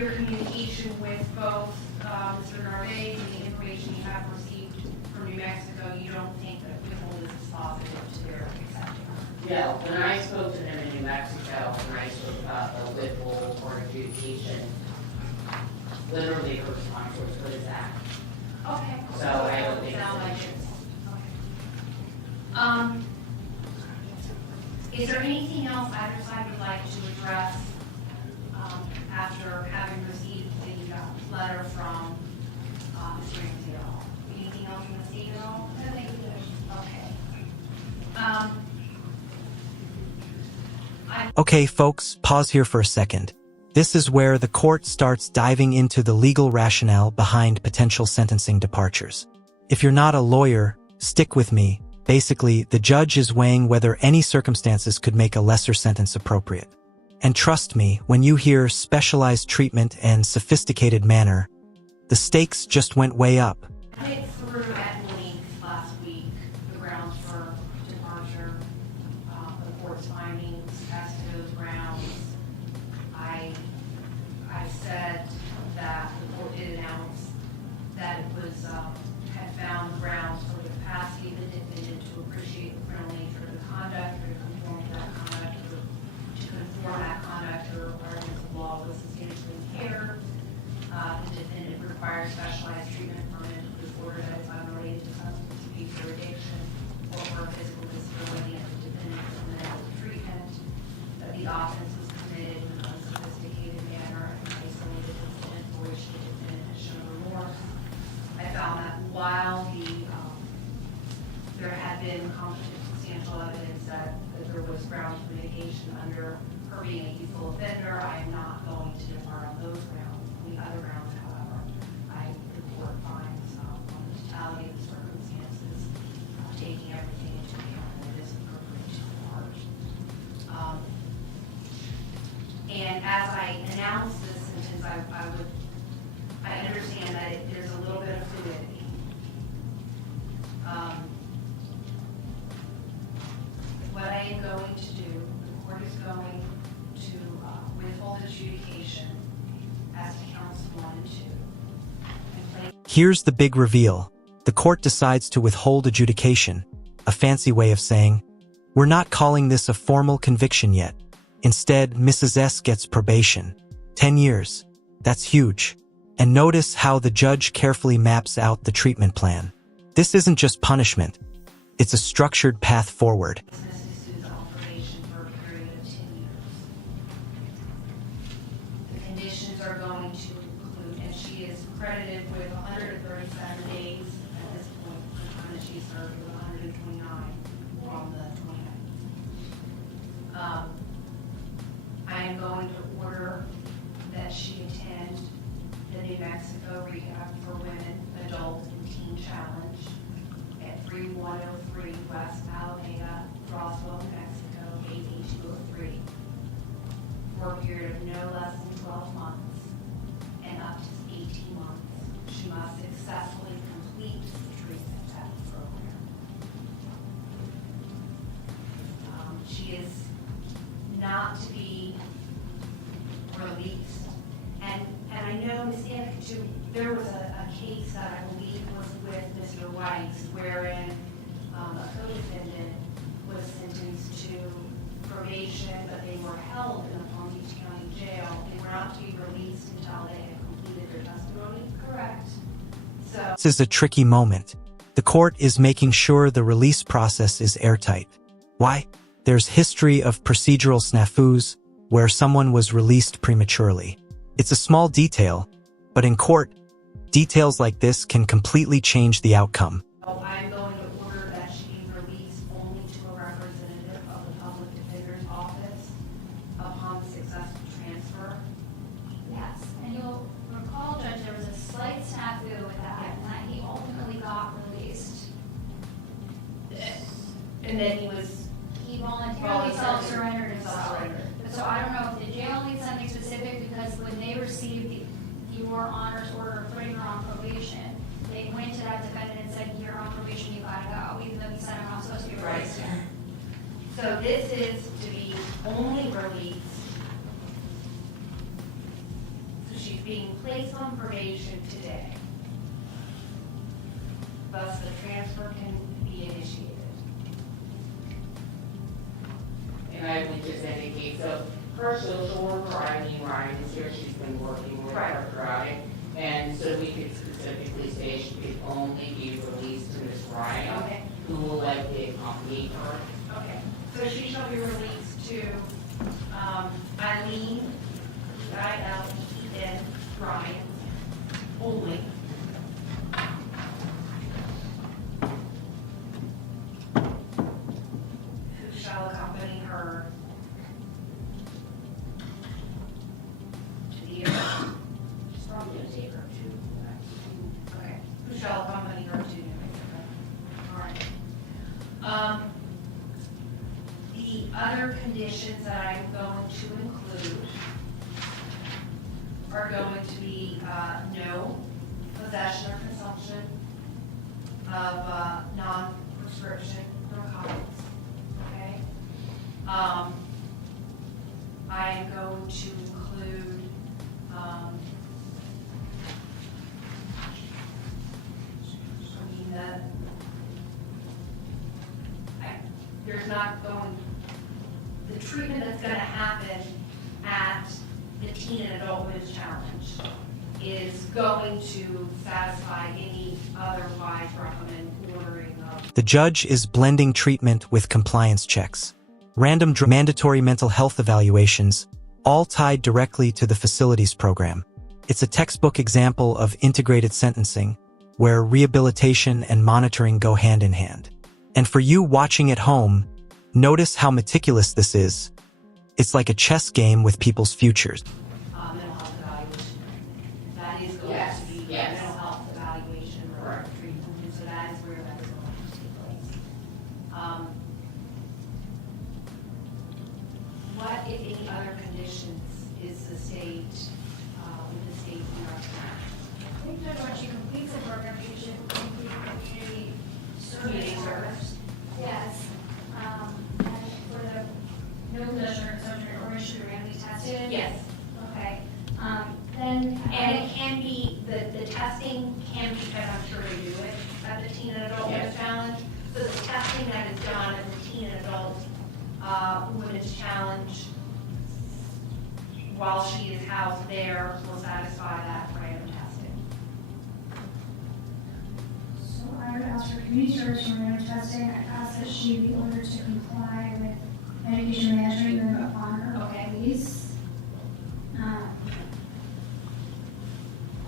your communication with both Mr. Narvaez and the information you have received from New Mexico, you don't think that withhold is positive to their accepting her? No, when I spoke to him in New Mexico, when I spoke about the withhold or adjudication, literally her response was, what is that? Okay. So I don't think sound like it's it's okay. Is there anything else either side would like to address after having received the letter from Mr. Ramsey at all? Anything else from the state at all? No, thank you. Okay. Okay, folks, pause here for a second. This is where the court starts diving into the legal rationale behind potential sentencing departures. If you're not a lawyer, stick with me. Basically, the judge is weighing whether any circumstances could make a lesser sentence appropriate. And trust me, when you hear specialized treatment and sophisticated manner, the stakes just went way up. I went through at length last week the grounds for departure, the court's findings as to those grounds. I said that the court did announce that it was had found grounds for the capacity of the defendant to appreciate the criminal nature of the conduct, or to conform to that conduct, or requirements of law was substantially impaired. The defendant requires specialized treatment from a mental disorder that is unrelated to substance abuse or addiction, or for physical disability, and the defendant is in medical treatment. That the offense was committed in an unsophisticated manner and isolated incident for which the defendant has shown remorse. I found that while there had been competent substantial evidence that there was grounds for mitigation under her being a youthful offender, I am not going to depart on those grounds. On the other grounds, however, the court finds on the totality of the circumstances, taking everything into account, that it is appropriate to depart. And as I announce this sentence, I understand that there's a little bit of fluidity. What I am going to do, the court is going to withhold adjudication as to counts 1 and 2. And Here's the big reveal. The court decides to withhold adjudication, a fancy way of saying, we're not calling this a formal conviction yet. Instead, Mrs. S gets probation. 10 years. That's huge. And notice how the judge carefully maps out the treatment plan. This isn't just punishment. It's a structured path forward. Are going to include, and she is credited with 137 days at this point, and she served with 129 on the 29th. I am going to order that she attend the New Mexico Rehab for Women, Adult, and Teen Challenge at 3103 West Alameda, Roswell, New Mexico, 88203, for a period of no less than 12 months. Up to 18 months, she must successfully complete the treatment at the program. She is not to be released. And I know, Ms. Anna, there was a case that I believe was with Mr. Weiss, wherein a co-defendant was sentenced to probation, but they were held in a Palm Beach County jail. They were not to be released until they had completed their testimony. Correct. So This is a tricky moment. The court is making sure the release process is airtight. Why? There's history of procedural snafus where someone was released prematurely. It's a small detail, but in court, details like this can completely change the outcome. I'm going to order that she be released only to a representative of the public defender's office upon successful transfer. Yes, and you'll recall, Judge, there was a slight snafu with that, and that he ultimately got released. And then he voluntarily self-surrendered himself. Self-surrendered. So I don't know if the jail needs something specific, because when they received your Honor's order of putting her on probation, they went to that defendant and said, you're on probation, you gotta go, even though he said I'm not supposed to be released. Right. So this is to be only released. So she's being placed on probation today. Thus, the transfer can be initiated. And I would just indicate, so her social worker, Eileen Ryan, is here, she's been working with her throughout it. And so we could specifically say she could only be released to Ms. Ryan, Okay. who will likely accompany her. Okay, so she shall be released to Eileen, I-L-E-N, Ryan, only. Who shall accompany her to the airport. She's probably gonna take her to, Okay, who shall accompany her to New Mexico. All right. The other conditions that I'm going to include are going to be, no possession or consumption of, non-prescription narcotics, okay? I am going to include, there's not going, the treatment that's gonna happen at the teen and adult women's challenge is going to satisfy any otherwise recommended ordering of. The judge is blending treatment with compliance checks. Random mandatory mental health evaluations, all tied directly to the facilities program. It's a textbook example of integrated sentencing, where rehabilitation and monitoring go hand in hand. And for you watching at home, notice how meticulous this is. It's like a chess game with people's futures. Mental health evaluation. That is going Yes, to be yes. mental health evaluation or treatment, and so that is where that is going to take place. What, if any, other conditions is the state, with the state I think that when she completes the program, she should complete community community service. service? Yes. And for the no possession or consumption, or should randomly tested? Yes. Okay. Then. And it can be, the testing can be, because I'm sure they do it at the teen and adult women's Yes. challenge. So the testing that is done at the teen and adult women's challenge, while she is housed there, will satisfy that random testing. So I would ask for community service from random testing. I ask that she be ordered to comply with medication management agreement upon her Okay. release.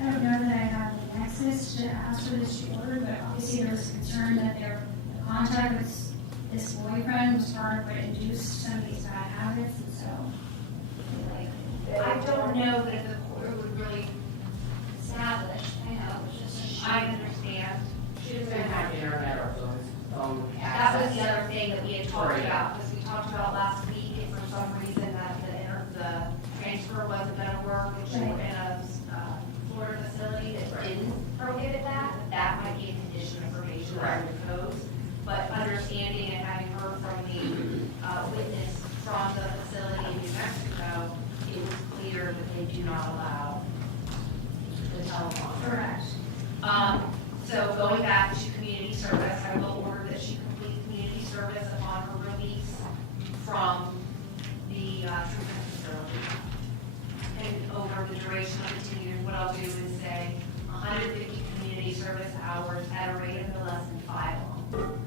I don't know that I have the nexus to ask for this to be ordered, but obviously there was concern that their contact with this boyfriend was part of what induced some of these bad habits, and so I feel like I don't know that the court would really, established. I know, it was just a I understand. she doesn't have internet or phone That was access. the other thing that we had talked Right. about, because we talked about last week, if for some reason that the transfer wasn't gonna work, which we're in a Florida facility that Right. didn't prohibit that might be a condition of probation under the codes. But understanding and having heard from the witness from the facility in New Mexico, it was clear that they do not allow the telephone. correct. So going back to community service, I will order that she complete community service upon her release from the treatment facility. And over the duration of the 2 years, what I'll do is say 150 community service hours at a rate of no less than 5 a month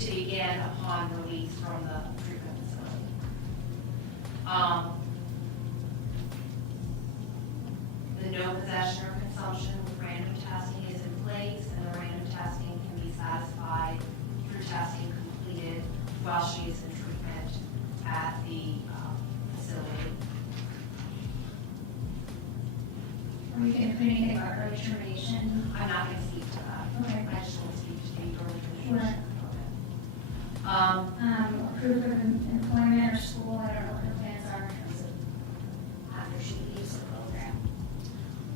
to begin upon release from the treatment facility. The no possession or consumption with random testing is in place, and the random testing can be satisfied through testing completed while she is in treatment at the facility. Or we can include anything about early termination. I'm not going to speak to that. Okay. I just want to speak to the early Sure. termination. Or proof of employment or school, I don't know what her plans are in terms of after she leaves the program.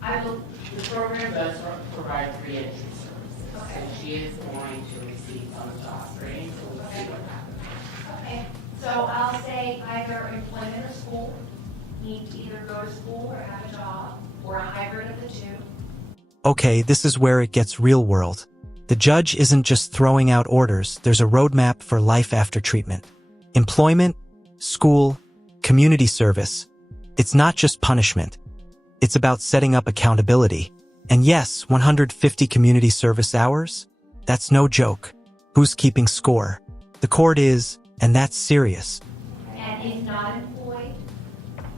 I will, The program does provide pre-entry services. Okay. So she is going to receive some job training, so we'll see what happens. okay, so I'll say either employment or school, need to either go to school or have a job, or a hybrid of the two. Okay, this is where it gets real world. The judge isn't just throwing out orders, there's a roadmap for life after treatment. Employment, school, community service. It's not just punishment. It's about setting up accountability. And yes, 150 community service hours? That's no joke. Who's keeping score? The court is, and that's serious. And if not employed,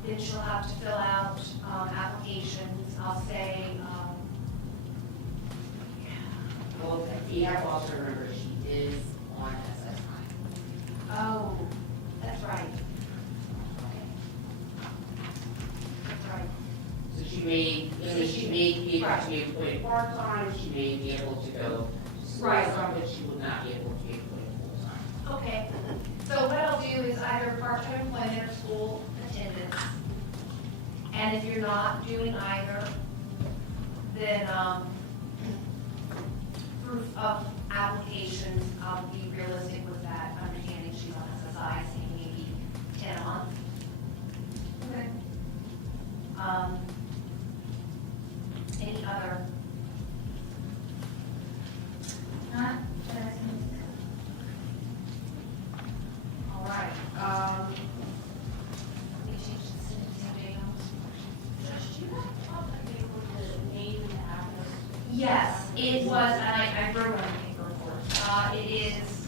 then she'll have to fill out applications. I'll say, Well, if you have also remember, she is on SSI. oh, that's right. That's right. So she may be able to be employed part-time, she may be able to go to school Right. some, but she would not be able to be employed full-time. Okay, so what I'll do is either part-time employment or school attendance. And if you're not doing either, then, proof of applications, be realistic with that, understanding she's on SSI, saying maybe 10 a month. Okay. Any other? Not that I can think of. All right, let me change the sentencing Yes, it was, and I wrote on the paper report. It is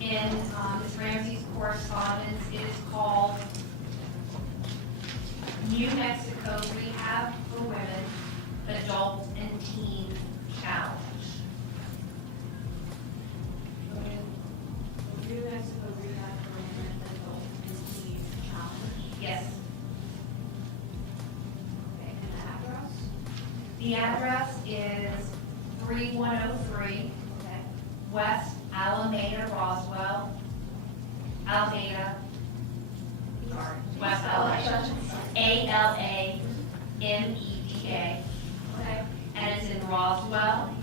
in Ms. Ramsey's correspondence. It is called New Mexico Rehab for Women, Adult and Teen Challenge. New Mexico Rehab for Women, Adult and Teen Challenge. Yes. Okay, and the address? The address is 3103 Okay. West Alameda Roswell, Alameda, sorry, West Alameda, Alameda, Okay. and it's in Roswell,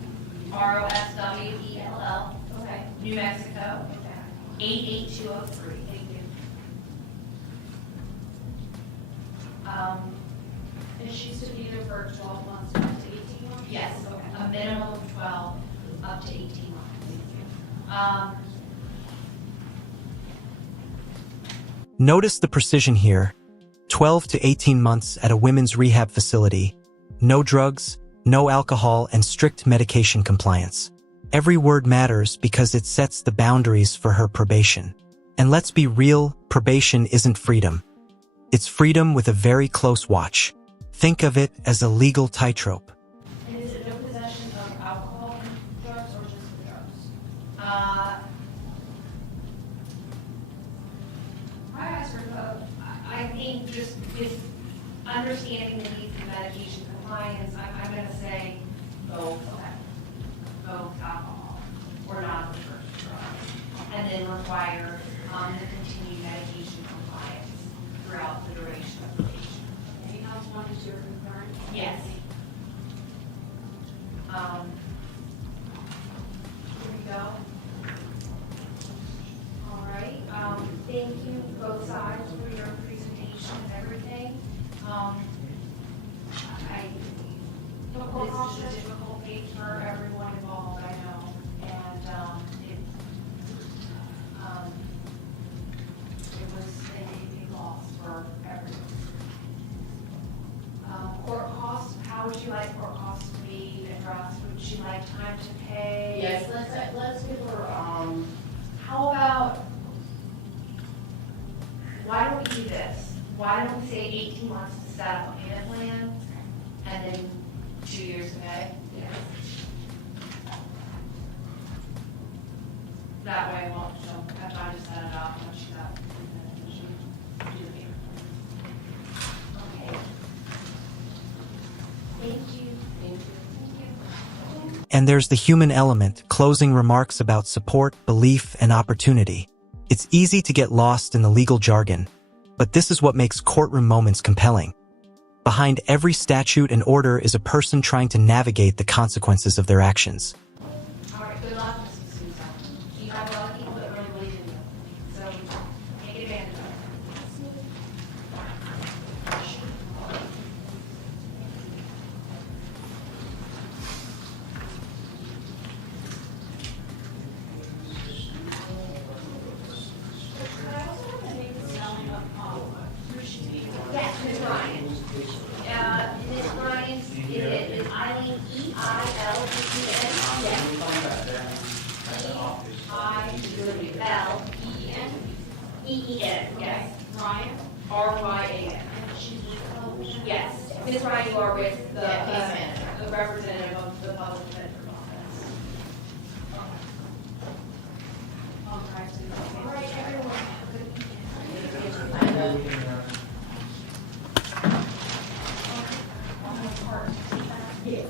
Roswell, Okay. New Mexico, Okay. 88203. Thank you. And she's to be there for 12 months, up to 18 months? Yes, Okay. a minimum of 12, up to 18 months. Notice the precision here. 12 to 18 months at a women's rehab facility. No drugs, no alcohol, and strict medication compliance. Every word matters because it sets the boundaries for her probation. And let's be real, probation isn't freedom. It's freedom with a very close watch. Think of it as a legal tightrope. And is it no possession of alcohol and drugs or just the drugs? I asked for both. I think just with understanding the needs of medication compliance, I'm gonna say both, both alcohol or non-prescription drugs. And then require, the continued medication compliance throughout the duration of probation. Any else want to your concurrent? Yes. Here we go. All right, thank you both sides for your presentation and everything. This is a difficult case for everyone involved, I know, and, it was a big loss for everyone. Court costs, how would you like court costs to be addressed? Would you like time to pay? Yes, let's give her, How about, why don't we do this? Why don't we say 18 months to set up a payment plan, and then 2 years to pay? That way, she'll have time to set it up when she's up, and then she'll do the payment plan. Okay. Thank you. thank you. And there's the human element, closing remarks about support, belief, and opportunity. It's easy to get lost in the legal jargon, but this is what makes courtroom moments compelling. Behind every statute and order is a person trying to navigate the consequences of their actions. All right, good luck, Mrs. Sousa. You have a lot of people that really believe in you, so take advantage of it. Ms. Ryan's, it is Eileen, E-I-L-E-N. Yes. E-I-L-E-N. E-E-N, yes. Ryan? R-Y-A-N. Yes. Ms. Ryan, you are with the representative of the public defender's office. All right, everyone. Yes.